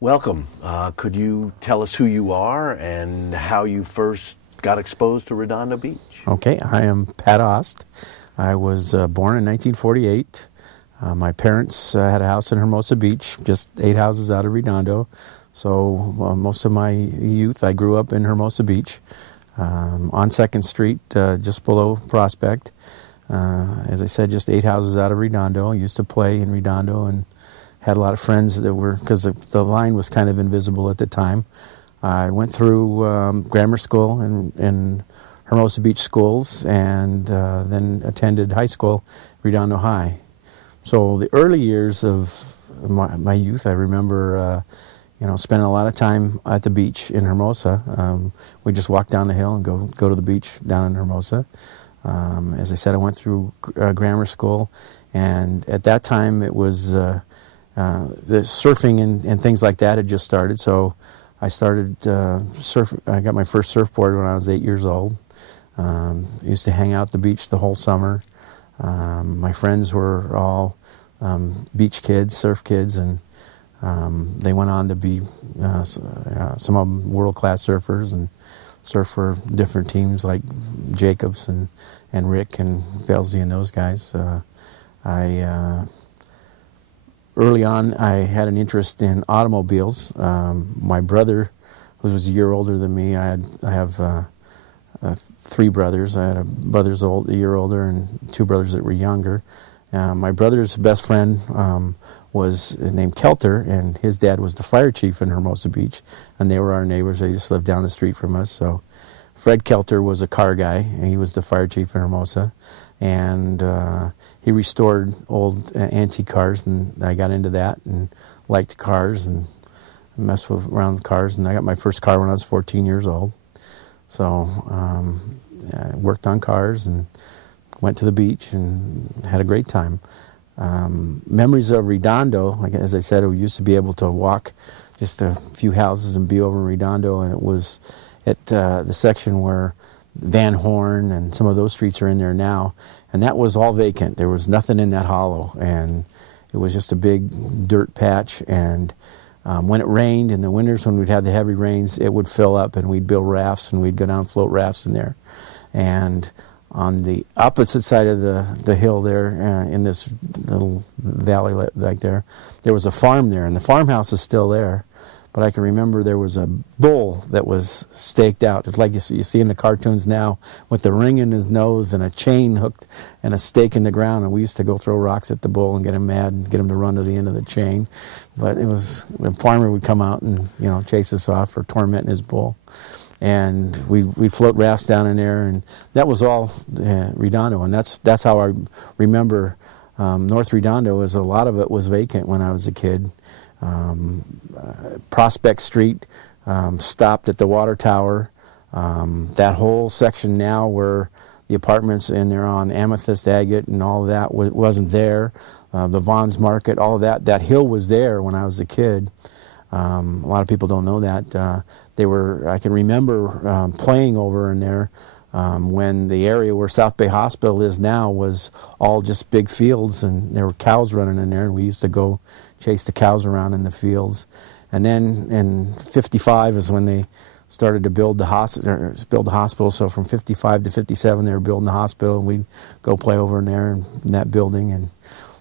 Welcome. Could you tell us who you are and how you first got exposed to Redondo Beach? Okay, I am Pat Aust. I was born in 1948. My parents had a house in Hermosa Beach, just 8 houses out of Redondo. So most of my youth, I grew up in Hermosa Beach on 2nd Street, just below Prospect. As I said, just 8 houses out of Redondo. I used to play in Redondo and had a lot of friends that were, because the line was kind of invisible at the time. I went through grammar school in Hermosa Beach schools and then attended high school, Redondo High. So the early years of my youth, I remember spending a lot of time at the beach in Hermosa. We just walk down the hill and go to the beach down in Hermosa. As I said, I went through grammar school, and at that time it was the surfing and things like that had just started. So I started I got my first surfboard when I was 8 years old. Used to hang out at the beach the whole summer. My friends were all beach kids, surf kids, and they went on to be some of them world-class surfers and surf for different teams like Jacobs and Rick and Velzy and those guys. Early on, I had an interest in automobiles. My brother, who was a year older than me, I have 3 brothers. I had a brother's a year older and 2 brothers that were younger. My brother's best friend was named Kelter, and his dad was the fire chief in Hermosa Beach, and they were our neighbors. They just lived down the street from us. So Fred Kelter was a car guy, and he was the fire chief in Hermosa, and he restored old antique cars, and I got into that and liked cars and messed around with cars, and I got my first car when I was 14 years old. So I worked on cars and went to the beach and had a great time. Memories of Redondo, like as I said, we used to be able to walk just a few houses and be over in Redondo, and it was at the section where Van Horn and some of those streets are in there now, and that was all vacant. There was nothing in that hollow, and it was just a big dirt patch, and when it rained in the winters, when we'd have the heavy rains, it would fill up, and we'd build rafts, and we'd go down float rafts in there. And on the opposite side of the hill there, in this little valley like there was a farm there, and the farmhouse is still there. But I can remember there was a bull that was staked out. It's like you see in the cartoons now, with the ring in his nose and a chain hooked and a stake in the ground. And we used to go throw rocks at the bull and get him mad and get him to run to the end of the chain. But it was, the farmer would come out and chase us off for tormenting his bull. And we'd float rafts down in there, and that was all Redondo. And that's how I remember North Redondo. Is a lot of it was vacant when I was a kid. Prospect Street stopped at the water tower. That whole section now where the apartments in there on Amethyst, Agate, and all of that wasn't there. The Vaughn's Market, all of that hill was there when I was a kid. A lot of people don't know that. I can remember playing over in there when the area where South Bay Hospital is now was all just big fields, and there were cows running in there, and we used to go chase the cows around in the fields. And then in 55 is when they started to build the hospital. So from 55 to 57, they were building the hospital, and we'd go play over in there in that building. And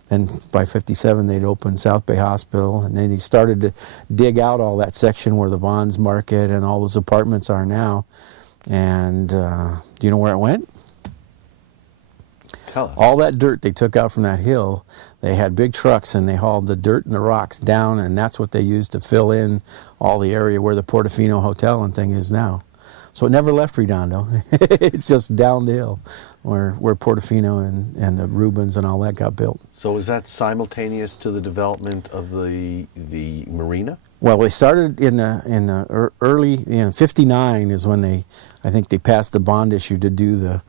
then by 57, they'd open South Bay Hospital, and then they started to dig out all that section where the Vaughn's Market and all those apartments are now. And do you know where it went? Tell us. All that dirt they took out from that hill, they had big trucks, and they hauled the dirt and the rocks down, and that's what they used to fill in all the area where the PortoＦino Hotel and thing is now. So it never left Redondo. It's just down the hill where PortoFino and the Rubens and all that got built. So was that simultaneous to the development of the marina? Well, they started in the early 59 is when I think they passed the bond issue to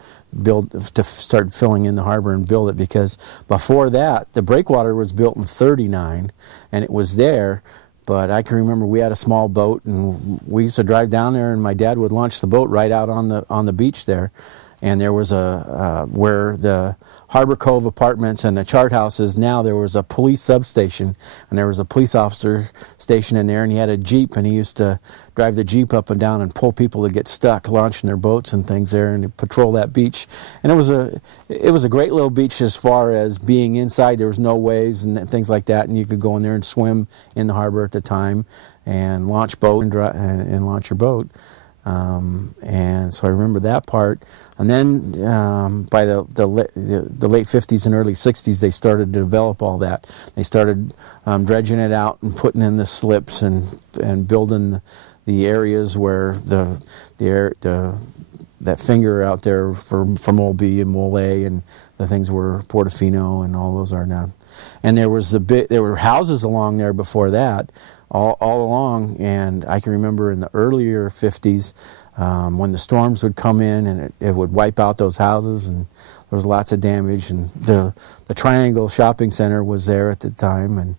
start filling in the harbor and build it, because before that the breakwater was built in 39 and it was there. But I can remember we had a small boat, and we used to drive down there, and my dad would launch the boat right out on the beach there. and there was where the Harbor Cove Apartments and the Chart House is now, there was a police substation, and there was a police officer stationed in there, and he had a Jeep, and he used to drive the Jeep up and down and pull people that get stuck launching their boats and things there, and patrol that beach. And it was a great little beach as far as being inside. There was no waves and things like that, and you could go in there and swim in the harbor at the time and launch boat and launch your boat. And so I remember that part. And then by the late 50s and early 60s, they started to develop all that. They started dredging it out and putting in the slips and building the areas where that finger out there for Mole B and Mole A and the things where Portoෆino and all those are now. And there were houses along there before that, all along. And I can remember in the earlier 50s when the storms would come in and it would wipe out those houses, and there was lots of damage. And the Triangle Shopping Center was there at the time, and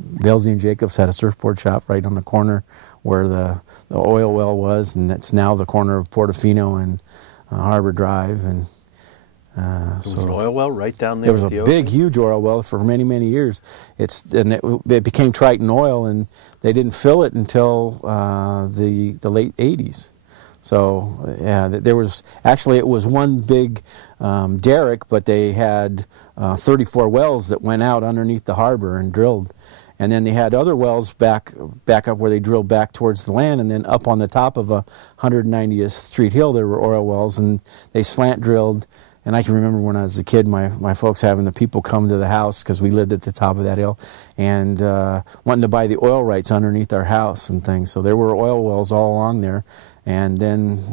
Belzy and Jacobs had a surfboard shop right on the corner where the oil well was, and that's now the corner of PortoФino and Harbor Drive. And there was an oil well right down there. There was a big, huge oil well for many, many years. It became Triton Oil, and they didn't fill it until the late 80s. So yeah, it was one big derrick, but they had 34 wells that went out underneath the harbor and drilled. And then they had other wells back up where they drilled back towards the land, and then up on the top of 190th Street Hill there were oil wells, and they slant drilled. And I can remember when I was a kid, my folks having the people come to the house, because we lived at the top of that hill, and wanting to buy the oil rights underneath our house and things. So there were oil wells all along there. And then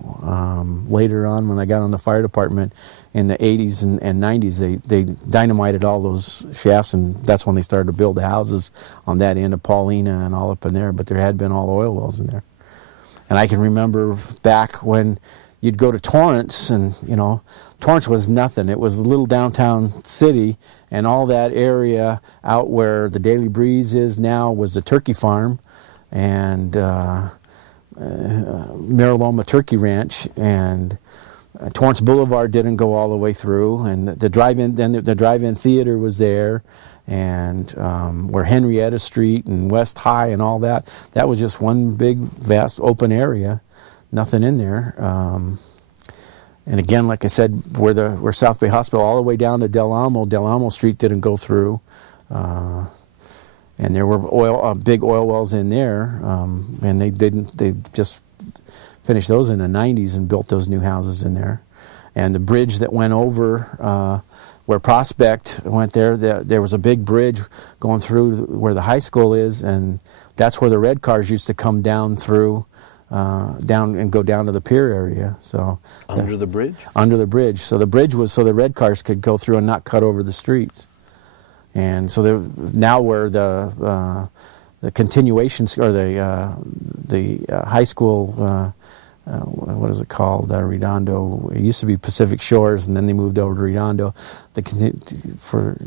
later on, when I got on the fire department in the 80s and 90s, they dynamited all those shafts, and that's when they started to build the houses on that end of Paulina and all up in there. But there had been all oil wells in there. And I can remember back when you'd go to Torrance, and Torrance was nothing. It was a little downtown city, and all that area out where the Daily Breeze is now was the turkey farm, and Mariloma Turkey Ranch, and Torrance Boulevard didn't go all the way through, and the drive-in theater was there, and where Henrietta Street and West High and all that was just one big vast open area, nothing in there. And again, like I said, where South Bay Hospital all the way down to Del Amo Street didn't go through. And there were big oil wells in there, and they just finished those in the 90s and built those new houses in there. And the bridge that went over where Prospect went there was a big bridge going through where the high school is, and that's where the red cars used to come down through, down and go down to the Pier area. So under the bridge? Under the bridge. So the bridge was so the red cars could go through and not cut over the streets. And so now where the continuations, or the high school, what is it called? Redondo. It used to be Pacific Shores, and then they moved over to Redondo. For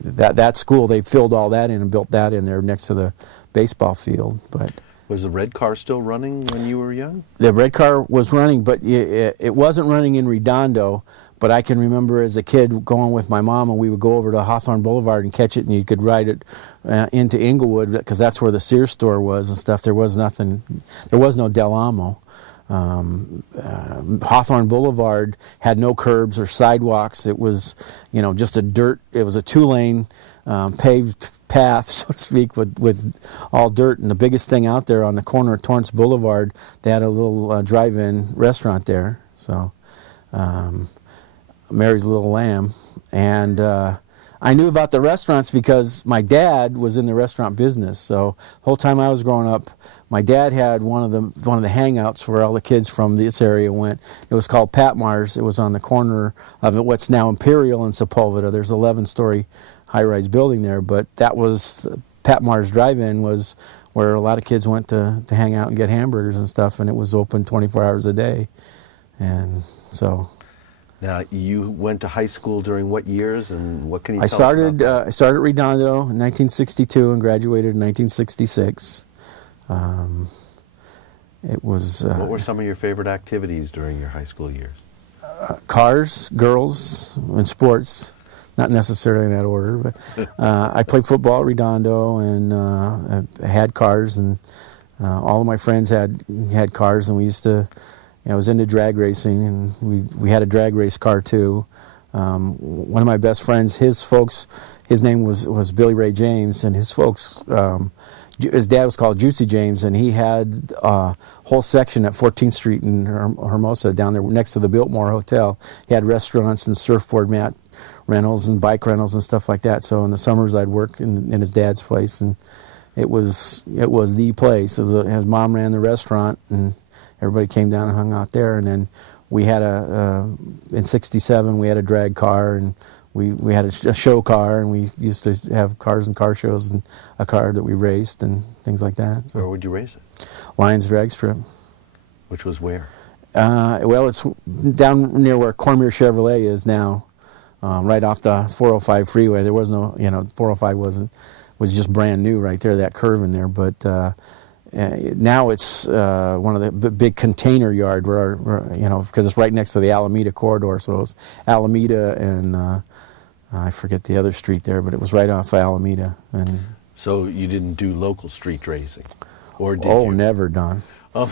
that school, they filled all that in and built that in there next to the baseball field. But was the red car still running when you were young? The red car was running, but it wasn't running in Redondo. But I can remember as a kid going with my mom, and we would go over to Hawthorne Boulevard and catch it, and you could ride it into Inglewood, because that's where the Sears store was and stuff. There was nothing. There was no Del Amo. Hawthorne Boulevard had no curbs or sidewalks. It was, just it was a 2-lane paved path, so to speak, with all dirt. And the biggest thing out there on the corner of Torrance Boulevard, they had a little drive-in restaurant there. So Mary's Little Lamb. And I knew about the restaurants because my dad was in the restaurant business. So the whole time I was growing up, my dad had one of the hangouts where all the kids from this area went. It was called Patmar's. It was on the corner of what's now Imperial and Sepulveda. There's an 11-story high-rise building there, but that was Patmar's Drive-In, was where a lot of kids went to hang out and get hamburgers and stuff, and it was open 24 hours a day. And so... Now, you went to high school during what years, and what can you tell us about? I started at Redondo in 1962 and graduated in 1966. it was... What were some of your favorite activities during your high school years? Cars, girls, and sports. Not necessarily in that order, but I played football at Redondo, and I had cars, and all of my friends had cars, and we used to... I was into drag racing, and we had a drag race car too. One of my best friends, his folks, his name was Billy Ray James, and his folks, his dad was called Juicy James, and he had a whole section at 14th Street in Hermosa down there next to the Biltmore Hotel. He had restaurants and surfboard mat rentals and bike rentals and stuff like that. So in the summers I'd work in his dad's place, and it was the place. His mom ran the restaurant, and everybody came down and hung out there. And then we had in '67 we had a drag car, and we had a show car, and we used to have cars and car shows, and a car that we raced and things like that. So, where would you race it? Lions Drag Strip. Which was where? Well, it's down near where Cormier Chevrolet is now, right off the 405 freeway. There was no, 405 was just brand new right there, that curve in there. But now it's one of the big container yard where, because it's right next to the Alameda corridor. So it's Alameda and I forget the other street there, but it was right off Alameda. And so you didn't do local street racing, or did you? Oh, never done. Oh.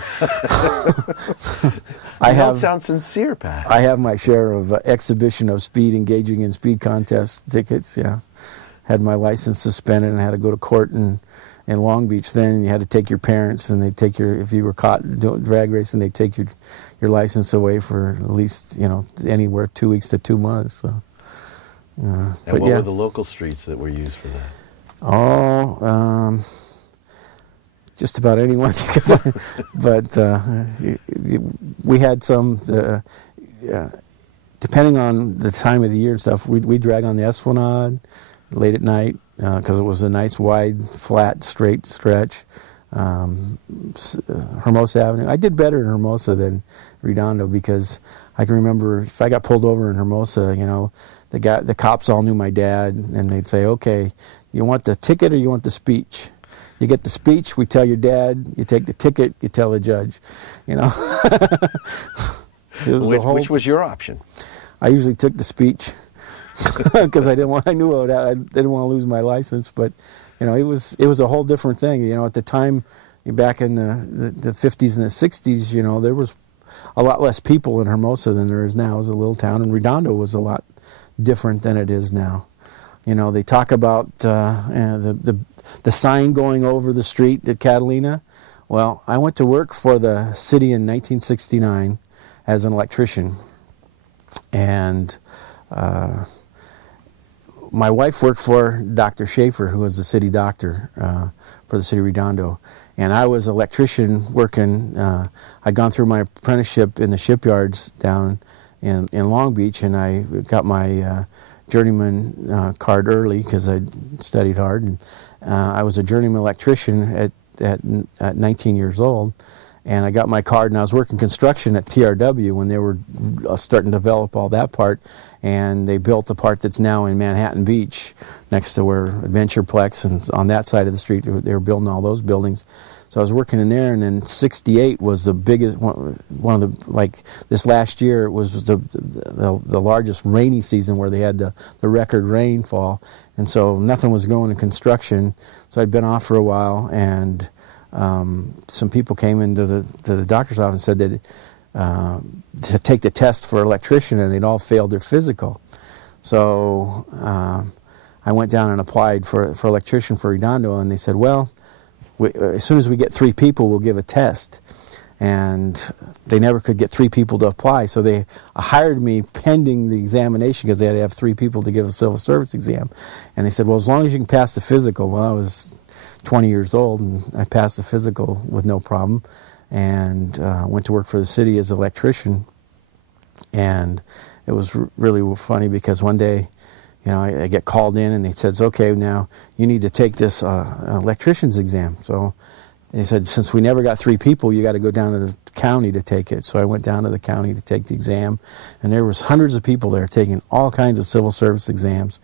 I don't sound sincere, Pat. I have my share of exhibition of speed, engaging in speed contest tickets. Yeah, had my license suspended and had to go to court in Long Beach. Then you had to take your parents, and they take if you were caught doing drag racing, they take your license away for at least anywhere 2 weeks to 2 months. So, and what were the local streets that were used for that? Oh, just about anyone you could find. But we had some, depending on the time of the year and stuff, we'd drag on the Esplanade late at night because it was a nice, wide, flat, straight stretch. Hermosa Avenue. I did better in Hermosa than Redondo because I can remember if I got pulled over in Hermosa, the cops all knew my dad, and they'd say, "Okay, you want the ticket or you want the speech? You get the speech, we tell your dad. You take the ticket, you tell the judge." Which was your option? I usually took the speech because I didn't want to lose my license. But it was a whole different thing. At the time, back in the 50s and the 60s, there was a lot less people in Hermosa than there is now. It was a little town, and Redondo was a lot different than it is now. They talk about the sign going over the street at Catalina. Well, I went to work for the city in 1969 as an electrician, and my wife worked for Dr. Schaefer, who was the city doctor for the city of Redondo, and I was an electrician working. I'd gone through my apprenticeship in the shipyards down in Long Beach, and I got my journeyman card early because I studied hard, and I was a journeyman electrician at 19 years old, and I got my card, and I was working construction at TRW when they were starting to develop all that part, and they built the part that's now in Manhattan Beach next to where Adventureplex, and on that side of the street they were building all those buildings. So I was working in there, and then '68 was the biggest one of the, this last year, it was the largest rainy season where they had the record rainfall, and so nothing was going in construction. So I'd been off for a while, and some people came into the doctor's office and said that to take the test for electrician, and they'd all failed their physical. So I went down and applied for electrician for Redondo, and they said, well, as soon as we get 3 people, we'll give a test. And they never could get 3 people to apply, so they hired me pending the examination because they had to have 3 people to give a civil service exam. And they said, well, as long as you can pass the physical. Well, I was 20 years old, and I passed the physical with no problem, and went to work for the city as an electrician. And it was really funny because one day, I get called in, and they said, okay, now you need to take this electrician's exam. So they said, since we never got 3 people, you got to go down to the county to take it. So I went down to the county to take the exam, and there was hundreds of people there taking all kinds of civil service exams,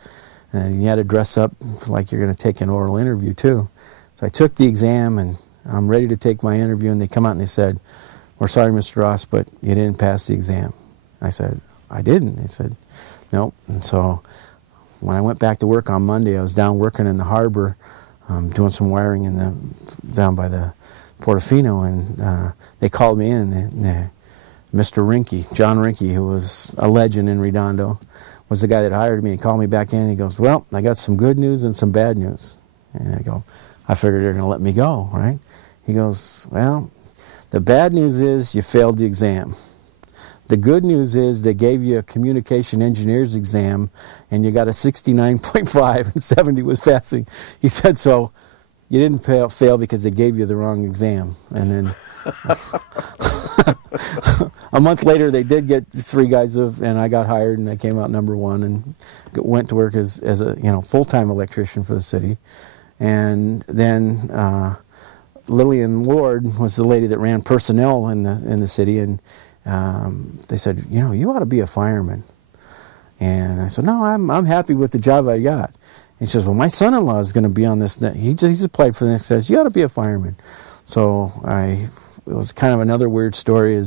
and you had to dress up like you're going to take an oral interview too. So I took the exam, and I'm ready to take my interview, and they come out and they said, "We're sorry, Mr. Ross, but you didn't pass the exam." I said, "I didn't." They said, "Nope." And so when I went back to work on Monday, I was down working in the harbor, doing some wiring down by the PortoＦino, and they called me in, and Mr. Rinke, John Rinke, who was a legend in Redondo, was the guy that hired me. He called me back in, and he goes, "Well, I got some good news and some bad news." And I go, "I figured they're going to let me go, right?" He goes, "Well, the bad news is you failed the exam. The good news is they gave you a communication engineer's exam, and you got a 69.5, and 70 was passing." He said, "So you didn't fail because they gave you the wrong exam." And then a month later, they did get 3 guys and I got hired, and I came out number 1 and went to work as a full-time electrician for the city. And then Lillian Ward was the lady that ran personnel in the city, and they said, "You ought to be a fireman." And I said, "No, I'm happy with the job I got." And she says, "Well, my son-in-law is going to be on this. He's applied for the next test. You ought to be a fireman." So it was kind of another weird story.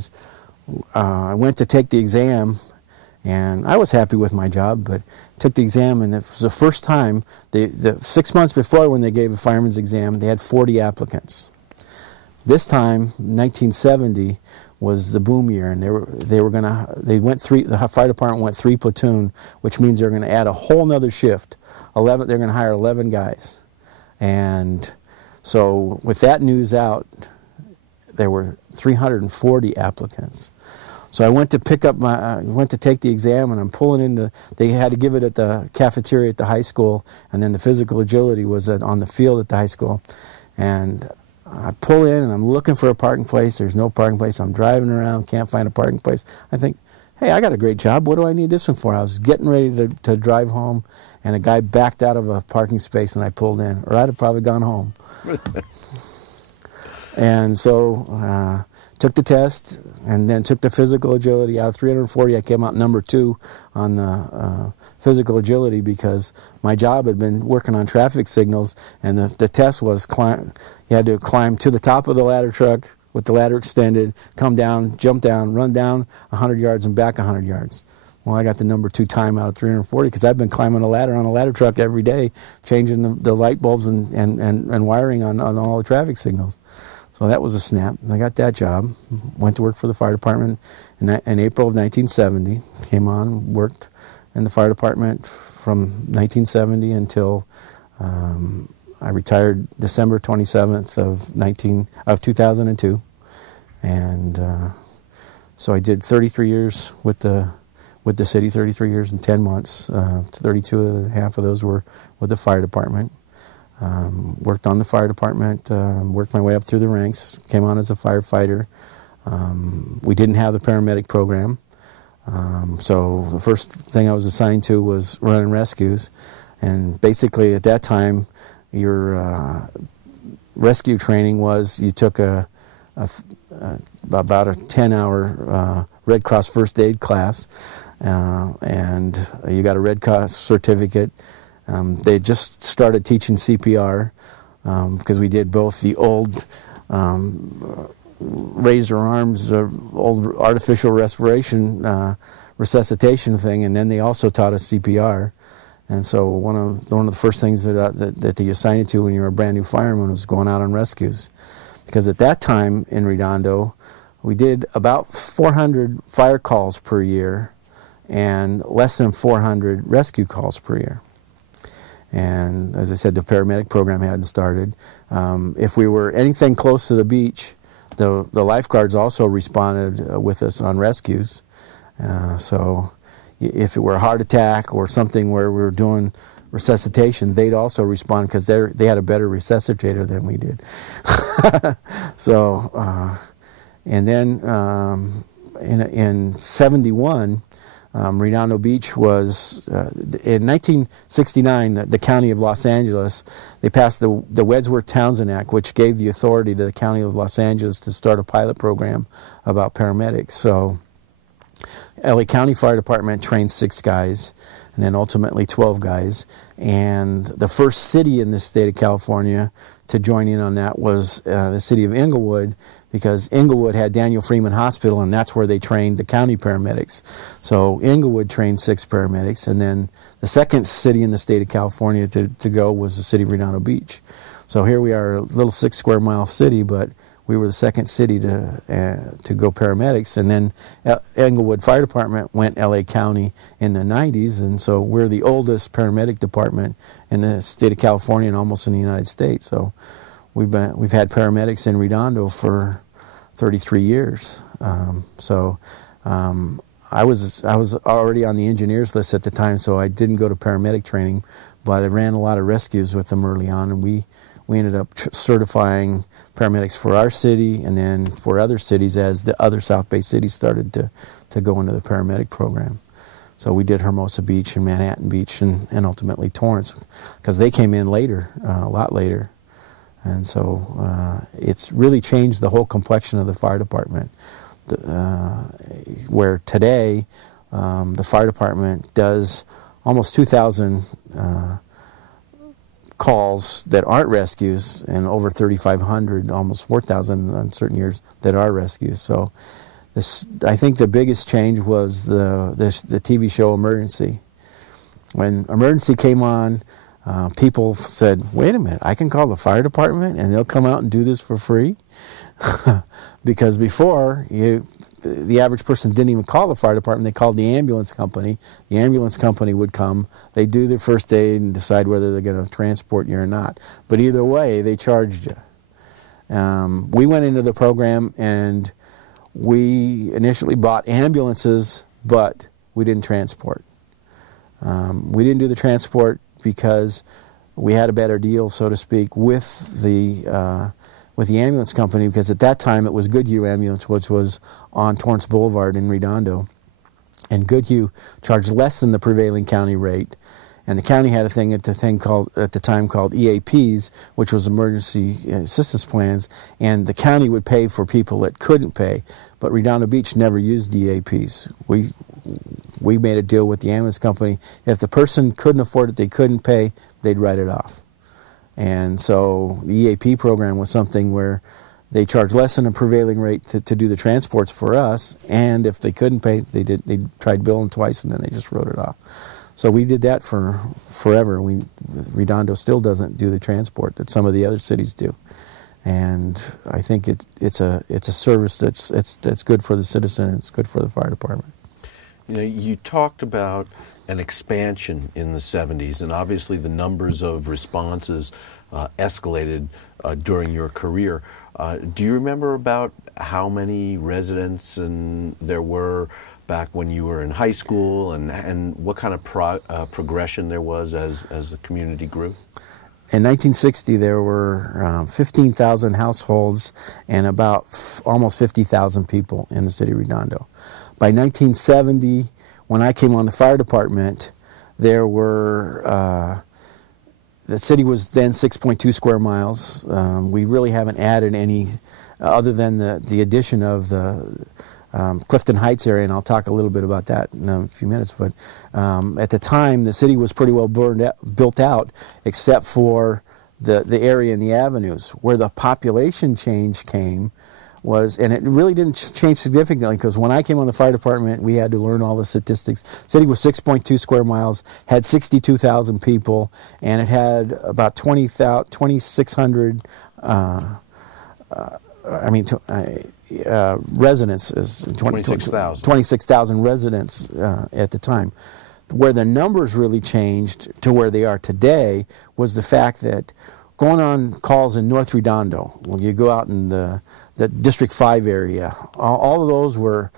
I went to take the exam, and I was happy with my job, but took the exam, and it was the first time. The 6 months before, when they gave a fireman's exam, they had 40 applicants. This time, 1970, was the boom year, and the fire department went 3 platoon, which means they're going to add a whole nother shift. They're going to hire 11 guys, and so with that news out, there were 340 applicants. So I went to take the exam, and I'm pulling into. They had to give it at the cafeteria at the high school, and then the physical agility was on the field at the high school, and I pull in, and I'm looking for a parking place. There's no parking place. I'm driving around, can't find a parking place. I think, hey, I got a great job. What do I need this one for? I was getting ready to drive home, and a guy backed out of a parking space, and I pulled in, or I'd have probably gone home. And so took the test, and then took the physical agility. Out of 340, I came out number 2 on the physical agility, because my job had been working on traffic signals, and the test was you had to climb to the top of the ladder truck with the ladder extended, come down, jump down, run down 100 yards and back 100 yards. Well, I got the number 2 time out of 340 because I've been climbing a ladder on a ladder truck every day, changing the light bulbs and wiring on all the traffic signals. So that was a snap. I got that job. Went to work for the fire department in April of 1970. Came on, worked in the fire department from 1970 until I retired December 27th of 2002. And so I did 33 years with the city, 33 years and 10 months. 32 and a half of those were with the fire department. Worked on the fire department, worked my way up through the ranks, came on as a firefighter. We didn't have the paramedic program, so the first thing I was assigned to was running rescues. And basically at that time, your rescue training was you took about a 10-hour Red Cross first aid class, and you got a Red Cross certificate. They just started teaching CPR because we did both the old raise your arms, old artificial respiration resuscitation thing, and then they also taught us CPR. And so one of the first things that they assigned you to when you were a brand new fireman was going out on rescues, because at that time in Redondo we did about 400 fire calls per year and less than 400 rescue calls per year. And as I said, the paramedic program hadn't started. If we were anything close to the beach, the lifeguards also responded with us on rescues. So if it were a heart attack or something where we were doing resuscitation, they'd also respond because they had a better resuscitator than we did. So, and then in 71, Redondo Beach was, in 1969, the county of Los Angeles, they passed the Wadsworth-Townsend Act, which gave the authority to the county of Los Angeles to start a pilot program about paramedics. So LA County Fire Department trained 6 guys, and then ultimately 12 guys. And the first city in the state of California to join in on that was the city of Inglewood, because Inglewood had Daniel Freeman Hospital, and that's where they trained the county paramedics. So Inglewood trained 6 paramedics, and then the second city in the state of California to go was the city of Redondo Beach. So here we are, a little 6 square mile city, but we were the second city to go paramedics. And then Inglewood Fire Department went LA County in the 90s, and so we're the oldest paramedic department in the state of California and almost in the United States. So we've had paramedics in Redondo for 33 years. I was already on the engineers list at the time, so I didn't go to paramedic training, but I ran a lot of rescues with them early on, and we ended up certifying paramedics for our city and then for other cities as the other South Bay cities started to go into the paramedic program. So we did Hermosa Beach and Manhattan Beach and ultimately Torrance, because they came in later, a lot later. And so it's really changed the whole complexion of the fire department, where today the fire department does almost 2,000 calls that aren't rescues, and over 3,500, almost 4,000 on certain years that are rescues. So I think the biggest change was the TV show Emergency. When Emergency came on, people said, wait a minute, I can call the fire department and they'll come out and do this for free? Because before, the average person didn't even call the fire department, they called the ambulance company. The ambulance company would come, they'd do their first aid and decide whether they're going to transport you or not. But either way, they charged you. We went into the program and we initially bought ambulances, but we didn't transport. We didn't do the transport because we had a better deal, so to speak, with the ambulance company, because at that time it was Goodhue Ambulance, which was on Torrance Boulevard in Redondo, and Goodhue charged less than the prevailing county rate, and the county had a thing at the time called EAPs, which was emergency assistance plans, and the county would pay for people that couldn't pay, but Redondo Beach never used EAPs. We made a deal with the ambulance company. If the person couldn't afford it, they couldn't pay, they'd write it off. And so the EAP program was something where they charged less than a prevailing rate to do the transports for us, and if they couldn't pay, they tried billing twice, and then they just wrote it off. So we did that for forever. Redondo still doesn't do the transport that some of the other cities do, and I think it's a service that's good for the citizen and it's good for the fire department. You talked about an expansion in the 70s, and obviously the numbers of responses escalated during your career. Do you remember about how many residents there were back when you were in high school, and what kind of progression there was as the community grew? In 1960, there were 15,000 households and about almost 50,000 people in the city of Redondo. By 1970, when I came on the fire department, there were, the city was then 6.2 square miles. We really haven't added any, other than the addition of the Clifton Heights area, and I'll talk a little bit about that in a few minutes. But at the time, the city was pretty well built out, except for the area and the avenues. Where the population change came was, and it really didn't change significantly, because when I came on the fire department, we had to learn all the statistics. The city was 6.2 square miles, had 62,000 people, and it had about 2,600 residents, 26,000 residents at the time. Where the numbers really changed to where they are today was the fact that going on calls in North Redondo, when you go out in the District 5 area, all of those were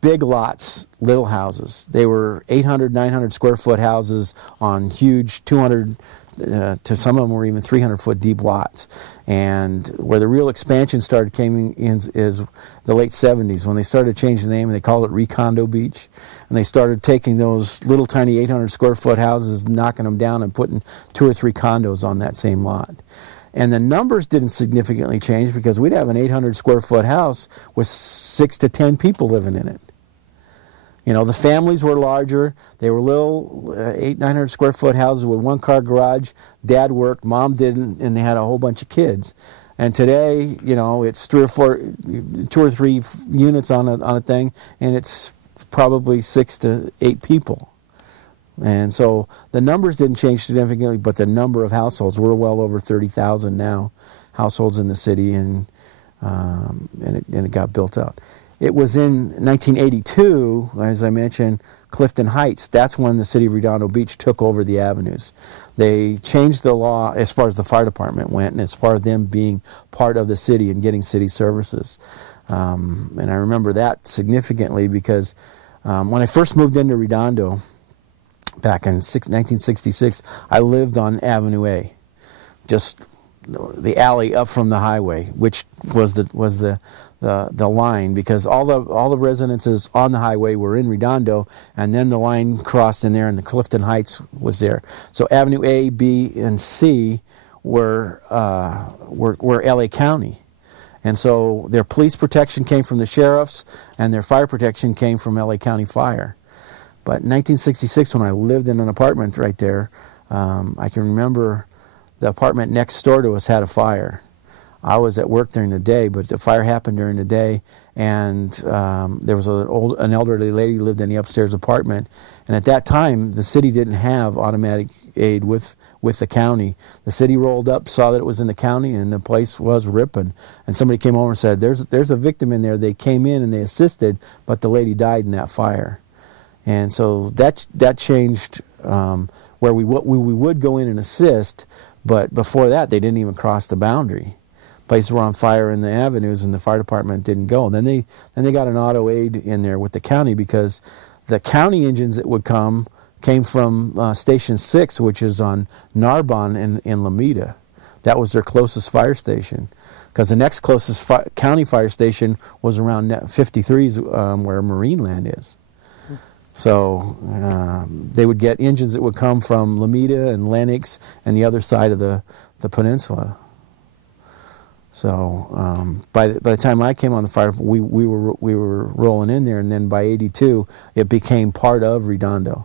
big lots, little houses. They were 800, 900 square foot houses on huge 200 to some of them were even 300-foot deep lots. And where the real expansion started came in is the late 70s, when they started changing the name, and they called it Re-condo Beach. And they started taking those little tiny 800 square foot houses, knocking them down and putting 2 or 3 condos on that same lot. And the numbers didn't significantly change, because we'd have an 800 square foot house with 6 to 10 people living in it. The families were larger. They were little 800-900 square foot houses with one car garage. Dad worked, mom didn't, and they had a whole bunch of kids. And today, it's 2 or 3 units on a thing, and it's probably 6 to 8 people. And so the numbers didn't change significantly, but the number of households, we're well over 30,000 now, households in the city, and it got built out. It was in 1982, as I mentioned, Clifton Heights. That's when the city of Redondo Beach took over the avenues. They changed the law as far as the fire department went, and as far as them being part of the city and getting city services. And I remember that significantly because when I first moved into Redondo, back in 1966, I lived on Avenue A, just the alley up from the highway, which was the line, because all the residences on the highway were in Redondo, and then the line crossed in there, and the Clifton Heights was there. So Avenue A, B, and C were LA County. And so their police protection came from the sheriffs, and their fire protection came from LA County Fire. But in 1966, when I lived in an apartment right there, I can remember the apartment next door to us had a fire. I was at work during the day, but the fire happened during the day, and there was an elderly lady who lived in the upstairs apartment. And at that time, the city didn't have automatic aid with the county. The city rolled up, saw that it was in the county, and the place was ripping. And somebody came over and said, "There's a victim in there." They came in and they assisted, but the lady died in that fire. And so that changed where we would go in and assist, but before that they didn't even cross the boundary. Places were on fire in the avenues, and the fire department didn't go. And then they got an auto aid in there with the county, because the county engines that would came from Station 6, which is on Narbonne in Lomita. That was their closest fire station, because the next closest county fire station was around 53's where Marineland is. So they would get engines that would come from Lomita and Lenox and the other side of the peninsula. So by the time I came on the fire, we were rolling in there, and then by '82 it became part of Redondo.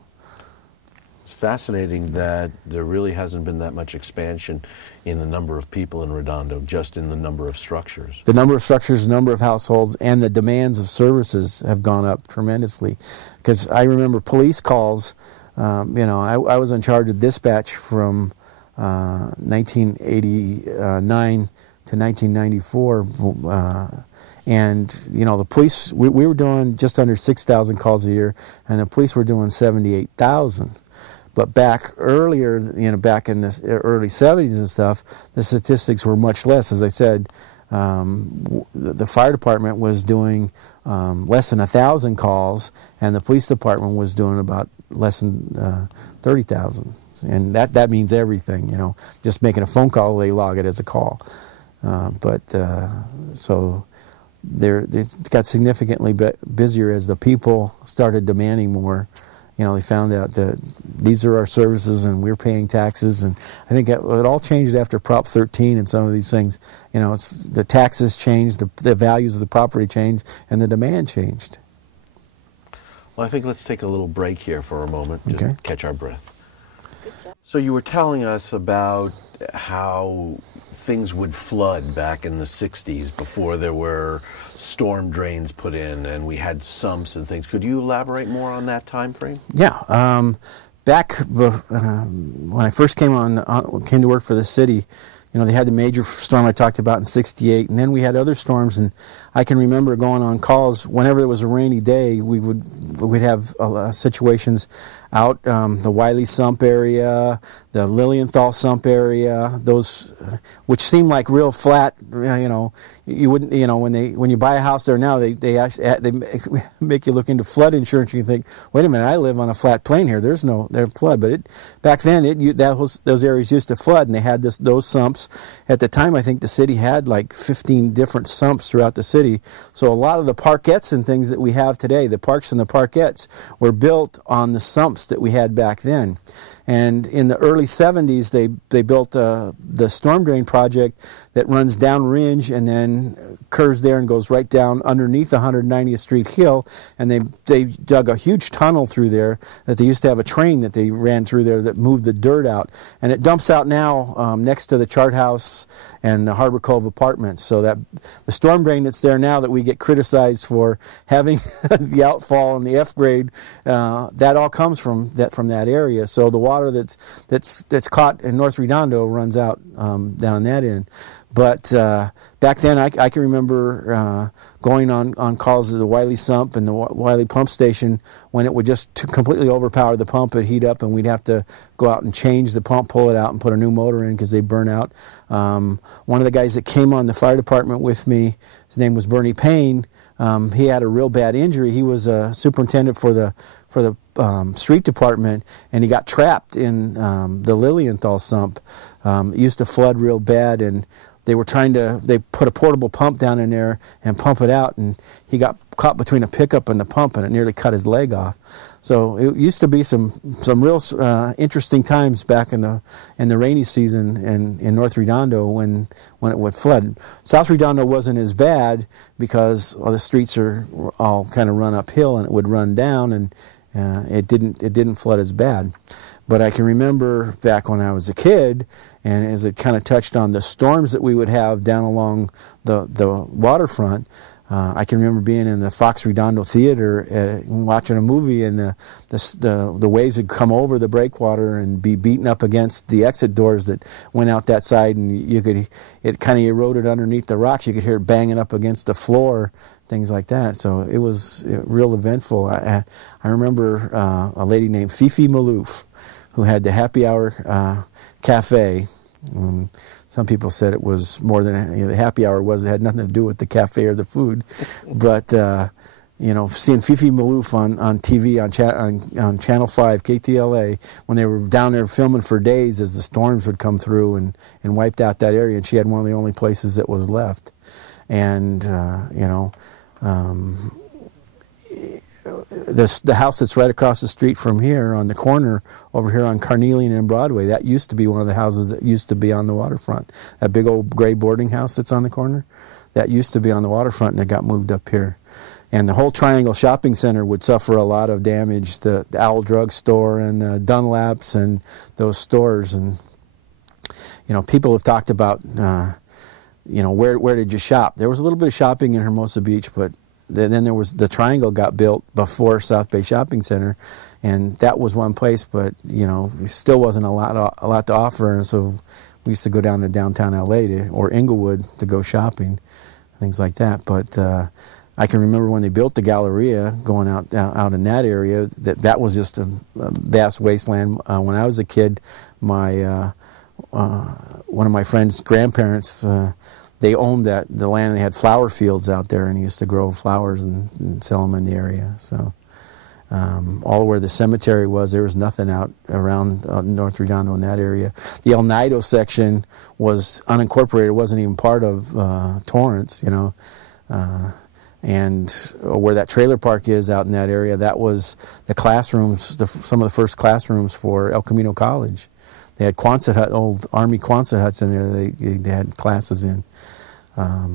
It's fascinating that there really hasn't been that much expansion in the number of people in Redondo, just in the number of structures. The number of structures, the number of households, and the demands of services have gone up tremendously. Because I remember police calls, I was in charge of dispatch from 1989 to 1994, and the police, we were doing just under 6,000 calls a year, and the police were doing 78,000. But back earlier, back in the early 70s and stuff, the statistics were much less. As I said, the fire department was doing less than 1,000 calls, and the police department was doing about less than 30,000. And that means everything, Just making a phone call, they log it as a call. So it got significantly busier as the people started demanding more. They found out that these are our services and we're paying taxes, and I think it all changed after Prop 13 and some of these things. The taxes changed, the values of the property changed, and the demand changed. Well, I think let's take a little break here for a moment, just Okay. catch our breath. So you were telling us about how things would flood back in the 60s before there were storm drains put in and we had sumps and things. Could you elaborate more on that time frame? Yeah. Back when I first came to work for the city, they had the major storm I talked about in '68, and then we had other storms, and I can remember going on calls whenever there was a rainy day. We'd have situations out the Wiley sump area, the Lilienthal sump area, those which seem like real flat. You wouldn't, when you buy a house there now, they make you look into flood insurance. You think, wait a minute, I live on a flat plain here. There's no flood, but back then those areas used to flood, and they had those sumps. At the time, I think the city had like 15 different sumps throughout the city. So a lot of the parkettes and things that we have today, the parks and the parkettes, were built on the sumps that we had back then. And in the early 70s, they built the storm drain project that runs down Ringe and then curves there and goes right down underneath the 190th Street Hill. And they dug a huge tunnel through there that they used to have a train that they ran through there that moved the dirt out. And it dumps out now next to the Chart House and the Harbor Cove Apartments. So that the storm drain that's there now that we get criticized for having the outfall and the F grade, that all comes from that area. So the water that's caught in North Redondo runs out down that end. But back then, I can remember going on calls to the Wiley Sump and the Wiley Pump Station when it would just completely overpower the pump. It'd heat up, and we'd have to go out and change the pump, pull it out, and put a new motor in because they burn out. One of the guys that came on the fire department with me, his name was Bernie Payne. He had a real bad injury. He was a superintendent for the street department, and he got trapped in the Lilienthal sump. It used to flood real bad, and they put a portable pump down in there and pump it out, and he got caught between a pickup and the pump, and it nearly cut his leg off. So it used to be some real interesting times back in the rainy season in North Redondo when it would flood. South Redondo wasn't as bad because the streets are all kind of run uphill, and it would run down, and it didn't flood as bad. But I can remember back when I was a kid, and as it kind of touched on the storms that we would have down along the waterfront, I can remember being in the Fox Redondo Theater watching a movie, and the waves would come over the breakwater and be beaten up against the exit doors that went out that side, and it kind of eroded underneath the rocks. You could hear it banging up against the floor, things like that. So it was real eventful. I remember a lady named Fifi Malouf, who had the happy hour cafe. Some people said it was more than the happy hour was. It had nothing to do with the cafe or the food. But seeing Fifi Malouf on TV on Channel 5 KTLA when they were down there filming for days as the storms would come through and wiped out that area, and she had one of the only places that was left. And the house that's right across the street from here on the corner over here on Carnelian and Broadway, that used to be one of the houses that used to be on the waterfront. That big old gray boarding house that's on the corner, that used to be on the waterfront, and it got moved up here. And the whole Triangle Shopping Center would suffer a lot of damage, the Owl Drug Store and the Dunlaps and those stores. And people have talked about where did you shop? There was a little bit of shopping in Hermosa Beach, but then there was the Triangle got built before South Bay Shopping Center, and that was one place, but it still wasn't a lot to offer, and so we used to go down to downtown LA or Inglewood to go shopping, things like that. But I can remember when they built the Galleria, going out in that area, that was just a vast wasteland. When I was a kid, one of my friend's grandparents. They owned the land. They had flower fields out there, and he used to grow flowers and sell them in the area. So all where the cemetery was, there was nothing out around North Redondo in that area. The El Nido section was unincorporated. It wasn't even part of Torrance, and where that trailer park is out in that area, that was the classrooms, some of the first classrooms for El Camino College. They had old Army Quonset huts in there. They had classes in. I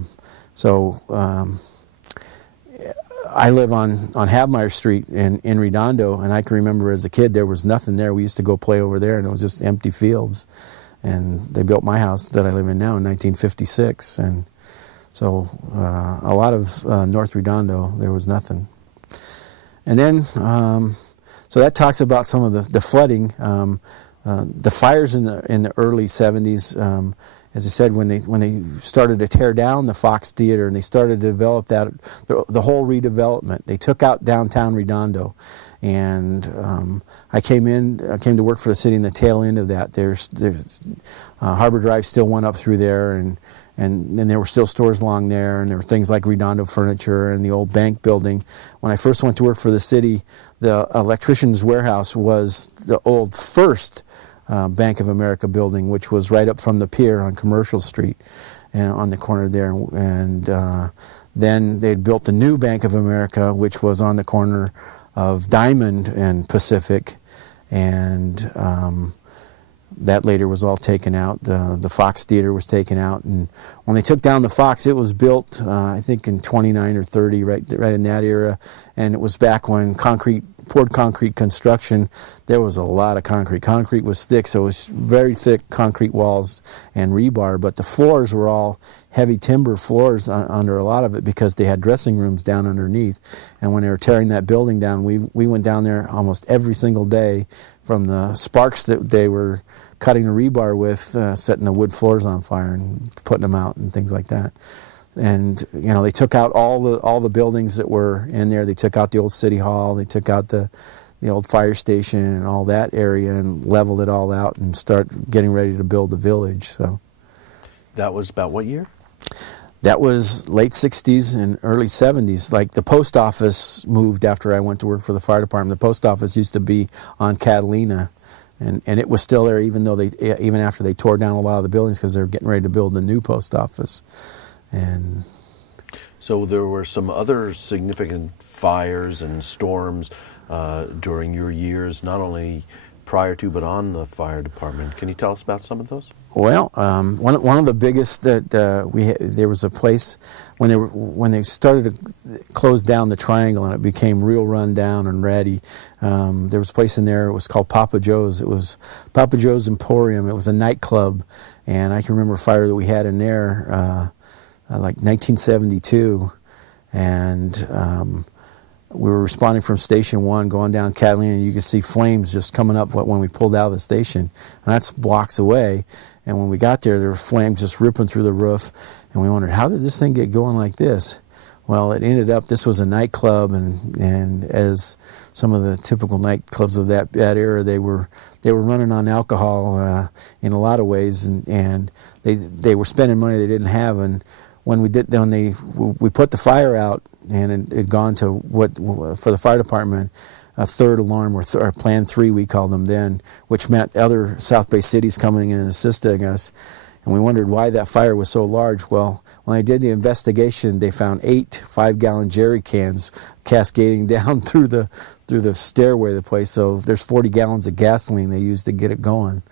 live on Havmeyer Street in Redondo, and I can remember as a kid there was nothing there. We used to go play over there, and it was just empty fields. And they built my house that I live in now in 1956, and so a lot of North Redondo there was nothing. And then so that talks about some of the flooding. The fires in the early 70s, as I said, when they started to tear down the Fox Theater and they started to develop the whole redevelopment, they took out downtown Redondo, and I came to work for the city in the tail end of that. There's Harbor Drive still went up through there, and then there were still stores along there, and there were things like Redondo Furniture and the old bank building. When I first went to work for the city, the electrician's warehouse was the old first Bank of America building, which was right up from the Pier on Commercial Street and on the corner there. And then they'd built the new Bank of America, which was on the corner of Diamond and Pacific. And That later was all taken out. The Fox Theater was taken out, and when they took down the Fox, it was built, I think, in 29 or 30, right in that era, and it was back when poured concrete construction. There was a lot of concrete. Concrete was thick, so it was very thick concrete walls and rebar, but the floors were all heavy timber floors under a lot of it because they had dressing rooms down underneath. And when they were tearing that building down, we went down there almost every single day, from the sparks that they were cutting the rebar with, setting the wood floors on fire and putting them out and things like that. And they took out all the buildings that were in there. They took out the old city hall. They took out the old fire station and all that area and leveled it all out and start getting ready to build the village. So that was about what year? That was late 60s and early 70s. Like, the post office moved after I went to work for the fire department. The post office used to be on Catalina, and it was still there even after they tore down a lot of the buildings, because they were getting ready to build a new post office. And so there were some other significant fires and storms during your years, not only prior to but on the fire department. Can you tell us about some of those? Well, one of the biggest that there was a place when they started to close down the Triangle and it became real run down and ratty. There was a place in there. It was called Papa Joe's. It was Papa Joe's Emporium. It was a nightclub, and I can remember a fire that we had in there, like 1972, and we were responding from Station 1, going down Catalina, and you could see flames just coming up when we pulled out of the station. And that's blocks away. And when we got there were flames just ripping through the roof. And we wondered, how did this thing get going like this? Well, it ended up, this was a nightclub, and as some of the typical nightclubs of that era, they were running on alcohol in a lot of ways, and they were spending money they didn't have. And when we put the fire out, and it had gone to for the fire department, a third alarm, or Plan 3 we called them then, which meant other South Bay cities coming in and assisting us. And we wondered why that fire was so large. Well, when I did the investigation, they found 8 5-gallon jerry cans cascading down through the stairway of the place. So there's 40 gallons of gasoline they used to get it going.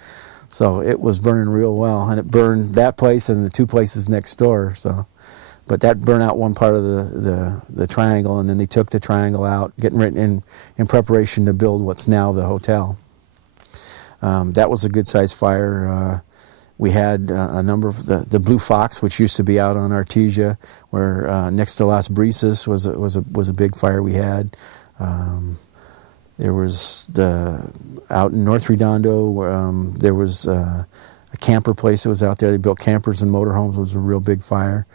So it was burning real well, and it burned that place and the 2 places next door. So, but that burned out one part of the Triangle, and then they took the Triangle out, getting ready in preparation to build what's now the hotel. That was a good-sized fire. We had a number of the Blue Fox, which used to be out on Artesia, where next to Las Brisas was a big fire we had. There was out in North Redondo. There was a camper place that was out there. They built campers and motorhomes. It was a real big fire.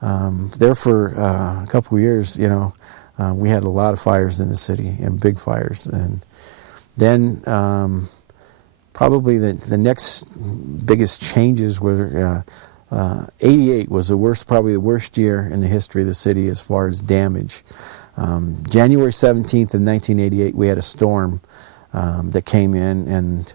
There for a couple of years, we had a lot of fires in the city, and big fires. And then probably the next biggest changes were 88 was probably the worst year in the history of the city as far as damage. January 17th of 1988, we had a storm that came in, and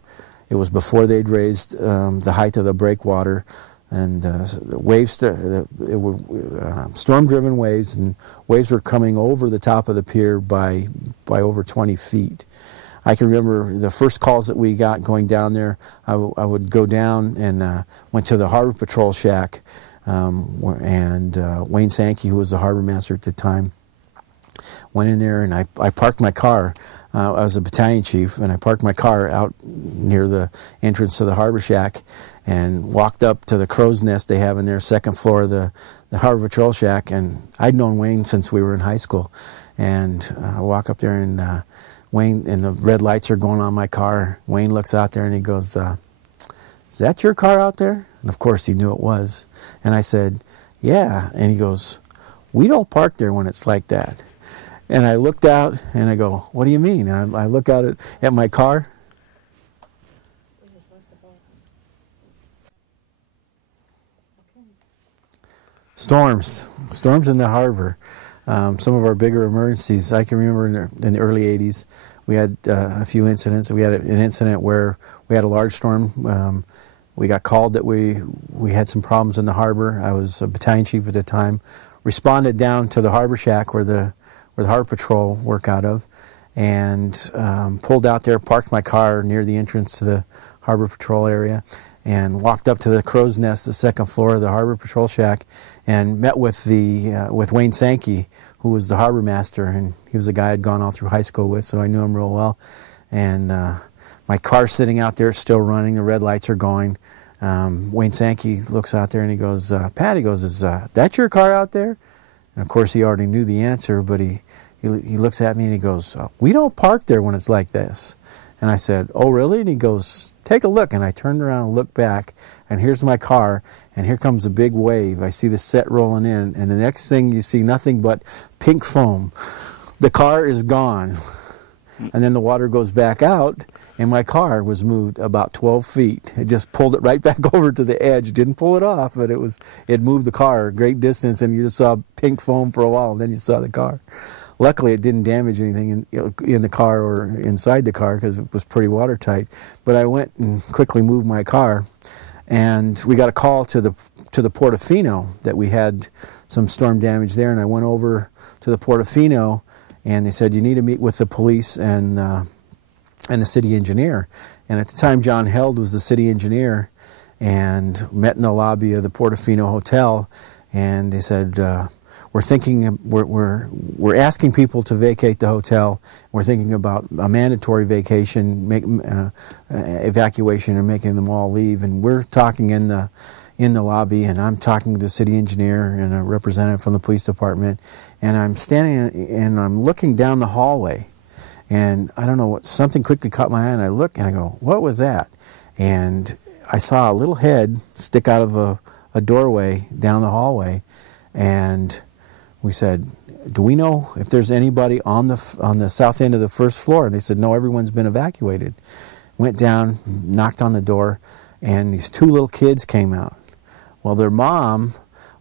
it was before they'd raised the height of the breakwater, and the waves, it were storm-driven waves, and waves were coming over the top of the pier by over 20 feet. I can remember the first calls that we got going down there. I would go down and went to the Harbor Patrol shack, and Wayne Sankey, who was the harbor master at the time, went in there, and I parked my car. I was a battalion chief, and I parked my car out near the entrance to the harbor shack and walked up to the crow's nest they have in their second floor of the Harbor Patrol shack. And I'd known Wayne since we were in high school. And I walk up there, and Wayne, and the red lights are going on my car. Wayne looks out there, and he goes, "Is that your car out there?" And of course he knew it was. And I said, "Yeah." And he goes, "We don't park there when it's like that." And I looked out, and I go, "What do you mean?" And I look out at my car. Storms in the harbor. Some of our bigger emergencies. I can remember in the early 80s, we had a few incidents. We had an incident where we had a large storm. We got called that we had some problems in the harbor. I was a battalion chief at the time. Responded down to the harbor shack where the Harbor Patrol work out of, and pulled out there, parked my car near the entrance to the Harbor Patrol area, and walked up to the crow's nest, the second floor of the Harbor Patrol shack, and met with with Wayne Sankey, who was the harbor master, and he was a guy I'd gone all through high school with, so I knew him real well. And my car's sitting out there, still running, the red lights are going. Wayne Sankey looks out there and he goes, Pat, he goes, is that your car out there? And of course he already knew the answer, but he looks at me and he goes, we don't park there when it's like this. And I said, oh really? And he goes, take a look. And I turned around and looked back, and here's my car, and here comes a big wave. I see the set rolling in, and the next thing you see nothing but pink foam. The car is gone. And then the water goes back out, and my car was moved about 12 feet. It just pulled it right back over to the edge. Didn't pull it off, but it moved the car a great distance, and you just saw pink foam for a while, and then you saw the car. Luckily, it didn't damage anything in the car or inside the car because it was pretty watertight. But I went and quickly moved my car, and we got a call to the Portofiino that we had some storm damage there. And I went over to the Portofiino, and they said you need to meet with the police and the city engineer. And at the time, John Held was the city engineer, and met in the lobby of the Portofiino Hotel. And they said, we're asking people to vacate the hotel. We're thinking about a mandatory evacuation and making them all leave. And we're talking in the lobby, and I'm talking to the city engineer and a representative from the police department. And I'm standing and I'm looking down the hallway, and I don't know what, something quickly caught my eye, and I look and I go, what was that? And I saw a little head stick out of a doorway down the hallway, and we said, do we know if there's anybody on the south end of the first floor? And they said, no, everyone's been evacuated. Went down, knocked on the door, and these two little kids came out. Well, their mom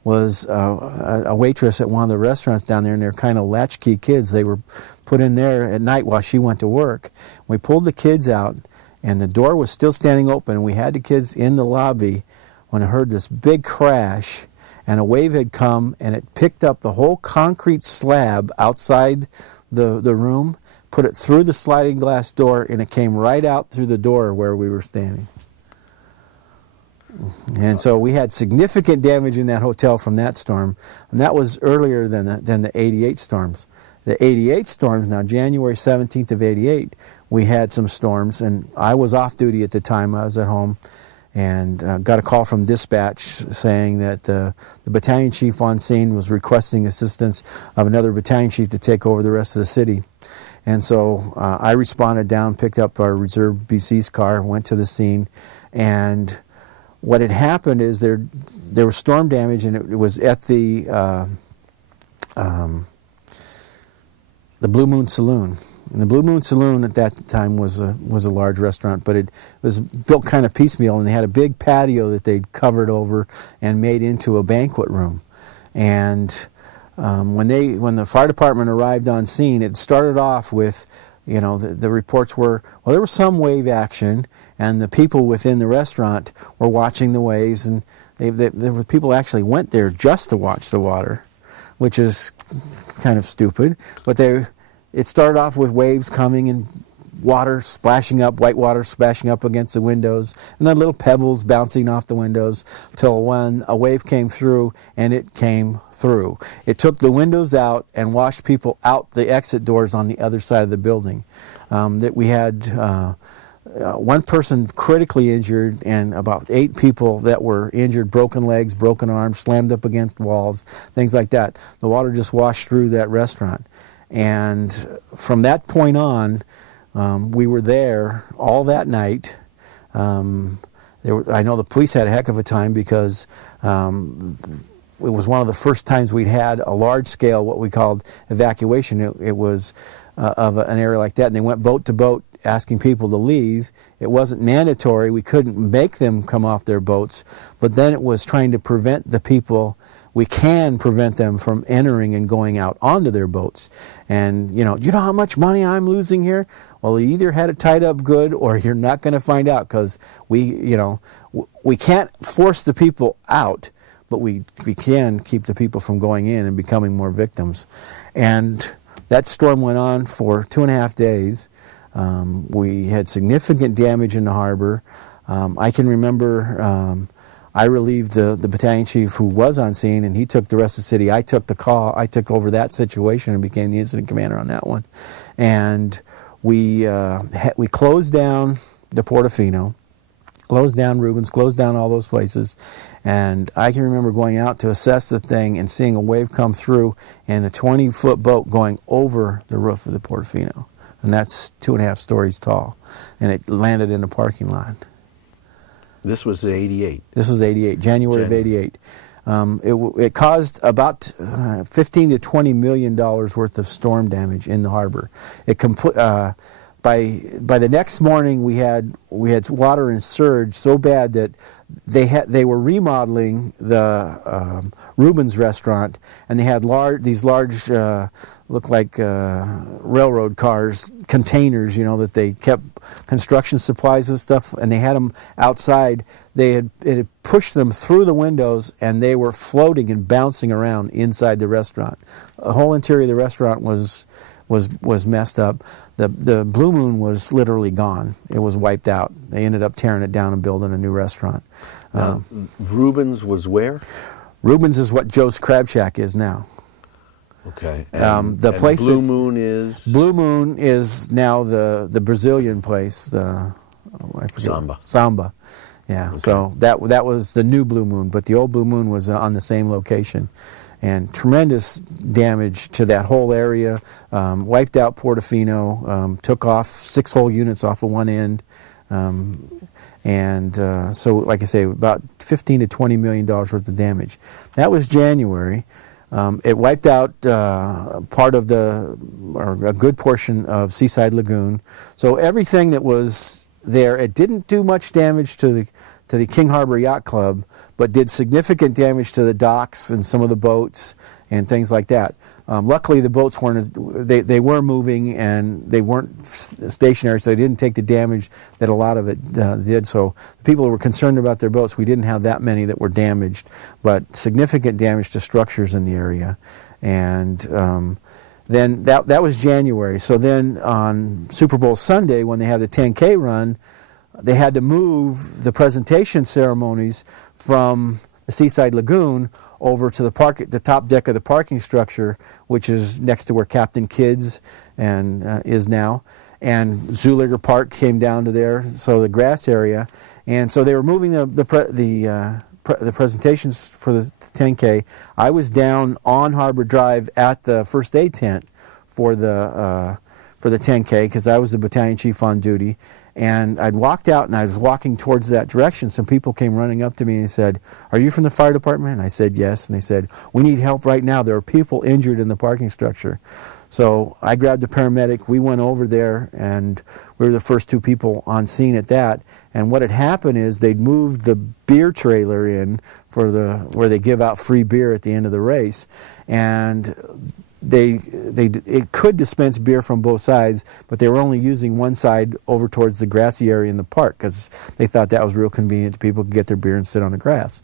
was a waitress at one of the restaurants down there, and they're kind of latchkey kids. They were put in there at night while she went to work. We pulled the kids out, and the door was still standing open, and we had the kids in the lobby when I heard this big crash. And a wave had come, and it picked up the whole concrete slab outside the room, put it through the sliding glass door, and it came right out through the door where we were standing. And so we had significant damage in that hotel from that storm, and that was earlier than the 88 storms. The 88 storms, now January 17th of 88, we had some storms, and I was off duty at the time. I was at home. And got a call from dispatch saying that the battalion chief on scene was requesting assistance of another battalion chief to take over the rest of the city. And so I responded down, picked up our reserve BC's car, went to the scene, and what had happened is there was storm damage, and it was at the Blue Moon Saloon. And the Blue Moon Saloon at that time was a large restaurant, but it was built kind of piecemeal, and they had a big patio that they'd covered over and made into a banquet room. And when the fire department arrived on scene, it started off with, the reports were, well, there was some wave action, and the people within the restaurant were watching the waves, and there were people actually went there just to watch the water, which is kind of stupid, but it started off with waves coming and water splashing up, white water splashing up against the windows, and then little pebbles bouncing off the windows, till when a wave came through, and it came through. It took the windows out and washed people out the exit doors on the other side of the building. That we had one person critically injured, and about 8 people that were injured, broken legs, broken arms, slammed up against walls, things like that. The water just washed through that restaurant. And from that point on, we were there all that night. I know the police had a heck of a time because it was one of the first times we'd had a large-scale, what we called evacuation. It was of an area like that, and they went boat to boat asking people to leave. It wasn't mandatory. We couldn't make them come off their boats, but then it was trying to prevent the people. We can prevent them from entering and going out onto their boats. And, you know how much money I'm losing here? Well, you either had it tied up good, or you're not going to find out, because we can't force the people out, but we can keep the people from going in and becoming more victims. And that storm went on for 2.5 days. We had significant damage in the harbor. I can remember I relieved the battalion chief who was on scene, and he took the rest of the city. I took the call. I took over that situation and became the incident commander on that one. And we closed down the PortoＦino, closed down Rubens, closed down all those places. And I can remember going out to assess the thing and seeing a wave come through and a 20-foot boat going over the roof of the PortoFino. And that's 2.5 stories tall. And it landed in the parking lot. This was 88. This was 88, January of 88. It caused about $15 to $20 million worth of storm damage in the harbor. By the next morning, we had water and surge so bad that they were remodeling the Rubens restaurant, and they had these large looked like railroad cars, containers, that they kept construction supplies and stuff, and they had them outside. It had pushed them through the windows, and they were floating and bouncing around inside the restaurant. The whole interior of the restaurant was messed up. The Blue Moon was literally gone. It was wiped out. They ended up tearing it down and building a new restaurant. Rubens was where? Rubens is what Joe's Crab Shack is now. Okay. The place Blue Moon is? Blue Moon is now the Brazilian place. I forget. Samba. Yeah. Okay. So that was the new Blue Moon, but the old Blue Moon was on the same location. And tremendous damage to that whole area. Wiped out PortoFino, took off 6 whole units off of one end. So, like I say, about $15 to $20 million worth of damage. That was January. It wiped out a good portion of Seaside Lagoon. So everything that was there, it didn't do much damage to the King Harbor Yacht Club, but did significant damage to the docks and some of the boats and things like that. Luckily, the boats they were moving and they weren't stationary, so they didn't take the damage that a lot of it did. So the people who were concerned about their boats, we didn't have that many that were damaged, but significant damage to structures in the area. And then that was January. So then on Super Bowl Sunday, when they had the 10K run, they had to move the presentation ceremonies from the Seaside Lagoon over to the top deck of the parking structure, which is next to where Captain Kidd's is now. And Zuliger Park came down to there, so the grass area. And so they were moving the presentations for the 10K. I was down on Harbor Drive at the first aid tent for the 10K because I was the battalion chief on duty. And I'd walked out and I was walking towards that direction. Some people came running up to me and said, "Are you from the fire department?" And I said, "Yes." And they said, "We need help right now. There are people injured in the parking structure." So I grabbed a paramedic. We went over there and we were the first 2 people on scene at that. And what had happened is they'd moved the beer trailer in where they give out free beer at the end of the race. And it could dispense beer from both sides, but they were only using one side over towards the grassy area in the park because they thought that was real convenient. People could get their beer and sit on the grass.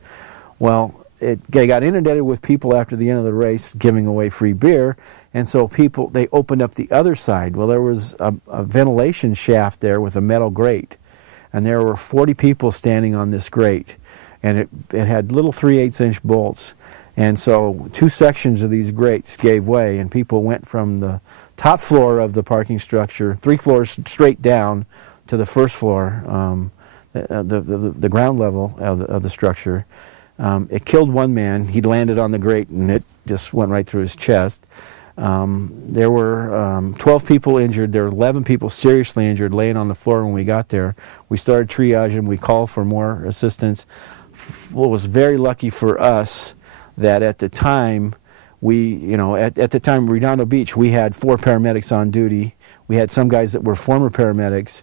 Well, they got inundated with people after the end of the race giving away free beer, and so they opened up the other side. Well, there was a ventilation shaft there with a metal grate, and there were 40 people standing on this grate, and it had little 3/8-inch bolts. And so 2 sections of these grates gave way, and people went from the top floor of the parking structure, 3 floors straight down, to the first floor, the ground level of the structure. It killed one man. He landed on the grate, and it just went right through his chest. There were 12 people injured. There were 11 people seriously injured laying on the floor when we got there. We started triaging. We called for more assistance. What was very lucky for us that at the time, at the time Redondo Beach, we had 4 paramedics on duty. We had some guys that were former paramedics,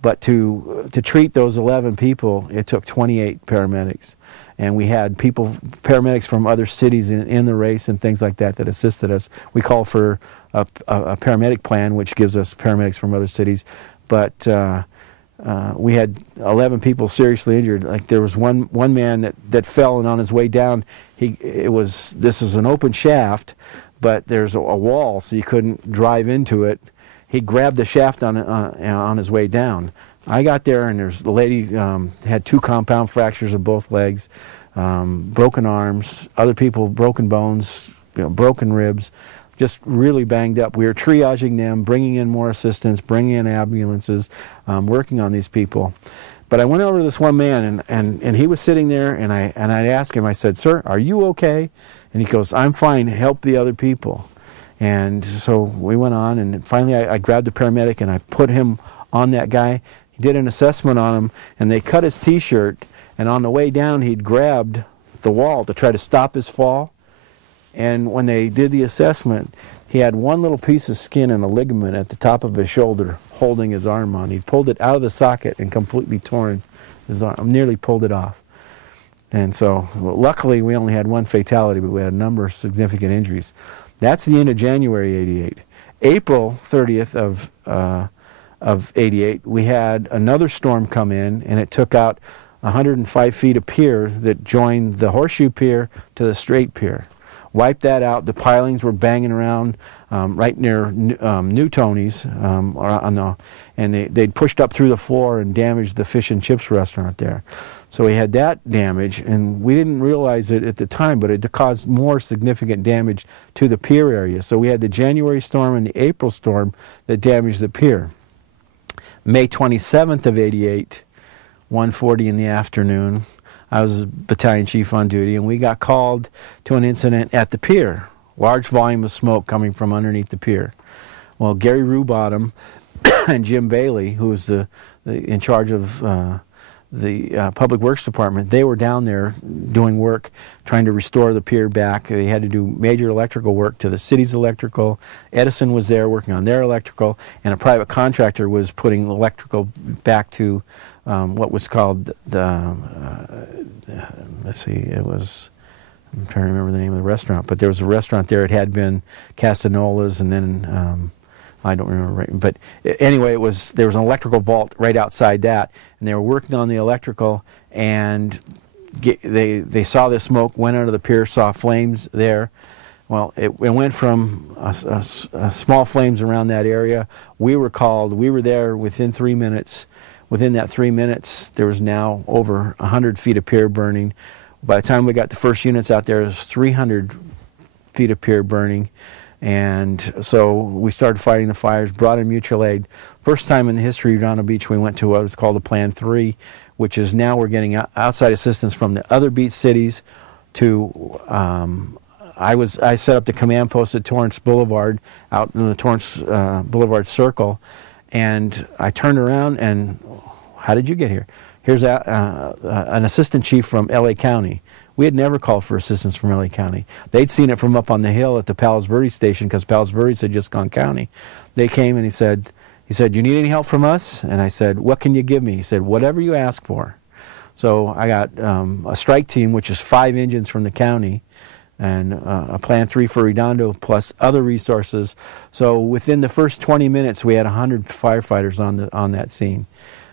but to treat those 11 people, it took 28 paramedics. And we had paramedics from other cities in the race and things like that assisted us. We called for a paramedic plan, which gives us paramedics from other cities. But we had 11 people seriously injured. Like there was one man that fell, and on his way down, this is an open shaft, but there's a wall, so you couldn't drive into it. He grabbed the shaft on his way down. I got there, and there's the lady had 2 compound fractures of both legs, broken arms, other people broken bones, broken ribs, just really banged up. We were triaging them, bringing in more assistance, bringing in ambulances, working on these people. But I went over to this one man, and he was sitting there, and I asked him, I said, "Sir, are you okay?" And he goes, "I'm fine, help the other people." And so we went on, and finally I grabbed the paramedic and I put him on that guy. He did an assessment on him, and they cut his T-shirt, and on the way down he'd grabbed the wall to try to stop his fall. And when they did the assessment, he had one little piece of skin and a ligament at the top of his shoulder holding his arm on. He'd pulled it out of the socket and completely torn his arm, nearly pulled it off. And so, luckily, we only had one fatality, but we had a number of significant injuries. That's the end of January '88. April 30th of '88, we had another storm come in, and it took out 105 feet of pier that joined the Horseshoe Pier to the Straight Pier. Wiped that out. The pilings were banging around right near New Tony's, and they'd pushed up through the floor and damaged the fish and chips restaurant there. So we had that damage, and we didn't realize it at the time, but it caused more significant damage to the pier area. So we had the January storm and the April storm that damaged the pier. May 27th of '88, 1:40 in the afternoon, I was a battalion chief on duty, and we got called to an incident at the pier. Large volume of smoke coming from underneath the pier. Well, Gary Rubottom and Jim Bailey, who was in charge of the Public Works Department, they were down there doing work, trying to restore the pier back. They had to do major electrical work to the city's electrical. Edison was there working on their electrical, and a private contractor was putting electrical back to what was called let's see, it was, I'm trying to remember the name of the restaurant, but there was a restaurant there. It had been Castanola's, and then I don't remember right, but anyway, there was an electrical vault right outside that, and they were working on the electrical, and they saw the smoke, went under the pier, saw flames there. Well, it went from small flames around that area. We were called. We were there within 3 minutes. Within that 3 minutes, there was now over 100 feet of pier burning. By the time we got the first units out there, it was 300 feet of pier burning. And so we started fighting the fires, brought in mutual aid. First time in the history of Redondo Beach, we went to what was called a Plan 3, which is now we're getting outside assistance from the other beach cities to, I set up the command post at Torrance Boulevard, out in the Torrance Boulevard Circle, and I turned around and, how did you get here? Here's an assistant chief from LA County. We had never called for assistance from LA County. They'd seen it from up on the hill at the Palos Verdes station, because Palos Verdes had just gone county. They came and he said, "You need any help from us?" And I said, "What can you give me?" He said, "Whatever you ask for." So I got a strike team, which is 5 engines from the county, and a Plan 3 for Redondo, plus other resources. So within the first 20 minutes, we had 100 firefighters on that scene.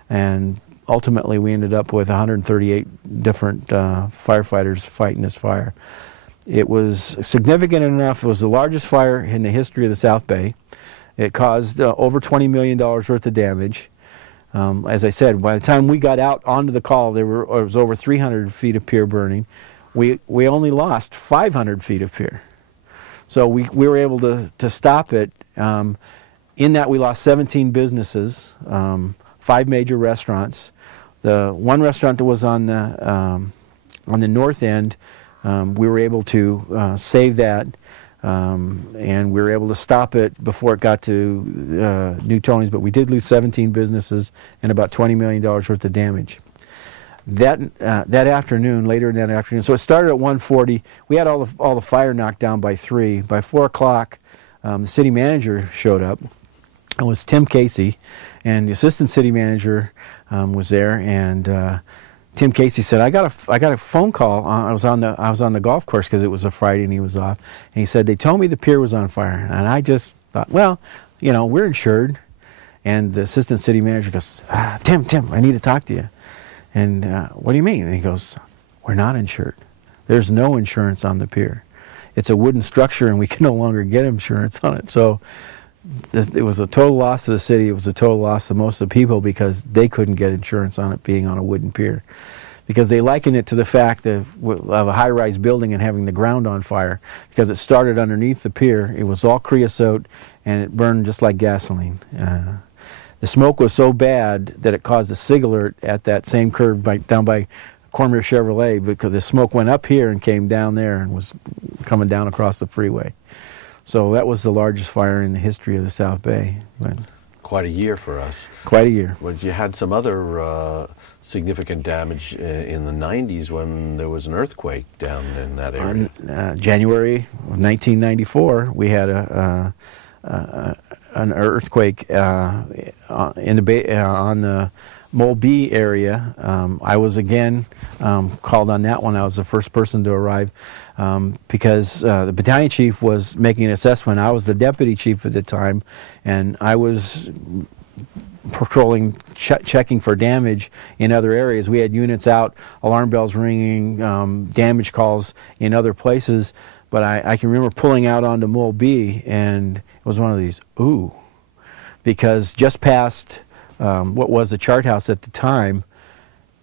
And ultimately, we ended up with 138 different firefighters fighting this fire. It was significant enough. It was the largest fire in the history of the South Bay. It caused over $20 million worth of damage. As I said, by the time we got out onto the call, it was over 300 feet of pier burning. We only lost 500 feet of pier. So we were able to stop it. In that, we lost 17 businesses, 5 major restaurants. The one restaurant that was on the north end, we were able to save that, and we were able to stop it before it got to New Tony's, but we did lose 17 businesses and about $20 million worth of damage. That afternoon, later in that afternoon, so it started at 1:40. We had all the fire knocked down by 3. By 4 o'clock, the city manager showed up. It was Tim Casey, and the assistant city manager was there. And Tim Casey said, "I got a phone call. I was on the golf course because it was a Friday and he was off. And he said they told me the pier was on fire." And I just thought, well, we're insured. And the assistant city manager goes, Tim, I need to talk to you." And what do you mean? And he goes, "We're not insured. There's no insurance on the pier. It's a wooden structure, and we can no longer get insurance on it." So it was a total loss to the city. It was a total loss to most of the people because they couldn't get insurance on it being on a wooden pier. Because they liken it to the fact of a high-rise building and having the ground on fire. Because it started underneath the pier, it was all creosote, and it burned just like gasoline. The smoke was so bad that it caused a SIG alert at that same curve down by Cormier Chevrolet, because the smoke went up here and came down there and was coming down across the freeway. So that was the largest fire in the history of the South Bay. But quite a year for us. Quite a year. But you had some other significant damage in the 90s when there was an earthquake down in that area. On January of 1994, we had an earthquake in the bay, on the Mole B area. I was again called on that one. I was the first person to arrive because the battalion chief was making an assessment. I was the deputy chief at the time, and I was patrolling, checking for damage in other areas. We had units out, alarm bells ringing, damage calls in other places, but I can remember pulling out onto Mole B, and it was one of these, ooh, because just past what was the chart house at the time,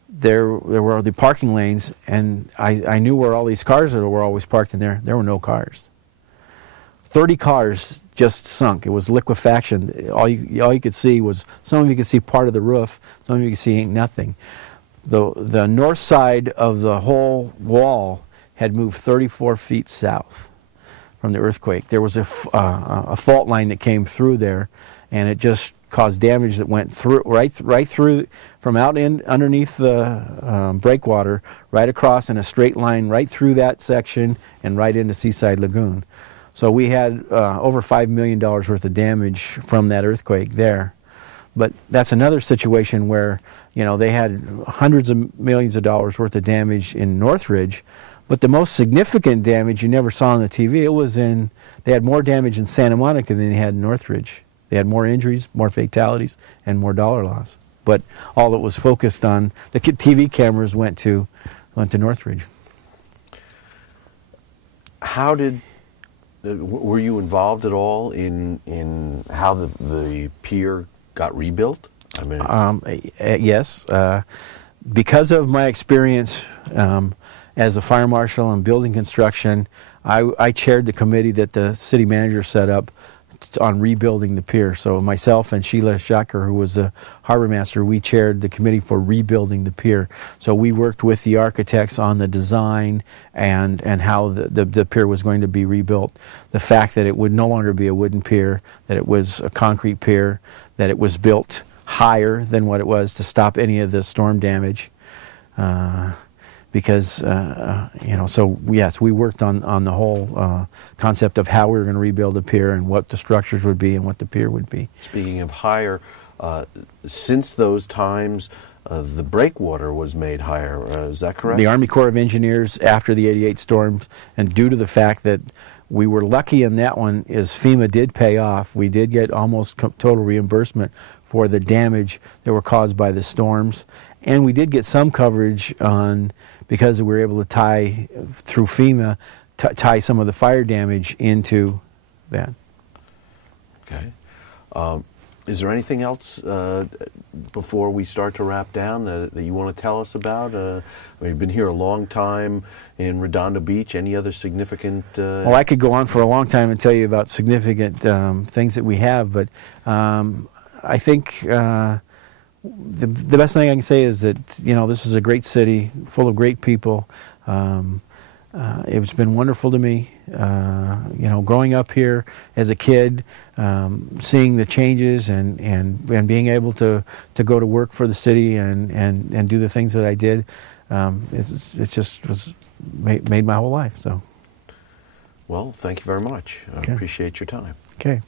there were the parking lanes, and I knew where all these cars that were always parked in there. There were no cars. 30 cars just sunk. It was liquefaction. All you could see was, some of you could see part of the roof, some of you could see ain't nothing. The north side of the whole wall had moved 34 feet south from the earthquake. There was a fault line that came through there, and it just caused damage that went through right through from out in underneath the breakwater, right across in a straight line right through that section and right into Seaside Lagoon. So we had over $5 million worth of damage from that earthquake there. But that's another situation where, you know, they had hundreds of millions of dollars worth of damage in Northridge, but the most significant damage you never saw on the TV, they had more damage in Santa Monica than they had in Northridge. They had more injuries, more fatalities, and more dollar loss. But all that was focused on, the TV cameras went to Northridge. How did, were you involved at all in how the pier got rebuilt? I mean, yes. Because of my experience as a fire marshal and building construction, I chaired the committee that the city manager set up on rebuilding the pier. So myself and Sheila Shacker, who was the harbor master, we chaired the committee for rebuilding the pier. So we worked with the architects on the design and how the pier was going to be rebuilt. The fact that it would no longer be a wooden pier, that it was a concrete pier, that it was built higher than what it was to stop any of the storm damage. Because, you know, so yes, we worked on the whole concept of how we were going to rebuild the pier and what the structures would be and what the pier would be. Speaking of higher, since those times, the breakwater was made higher. Is that correct? The Army Corps of Engineers, after the '88 storms, and due to the fact that we were lucky in that one, is FEMA did pay off. We did get almost total reimbursement for the damage that were caused by the storms, and we did get some coverage on, because we were able to tie, through FEMA, tie some of the fire damage into that. Okay. Is there anything else before we start to wrap down that you want to tell us about? We've been here a long time in Redondo Beach. Any other significant... Well, I could go on for a long time and tell you about significant things that we have, but I think... The best thing I can say is that, you know, this is a great city full of great people. It's been wonderful to me, you know, growing up here as a kid, seeing the changes and being able to go to work for the city and do the things that I did. It just was made my whole life. So, well, thank you very much. I appreciate your time. Okay.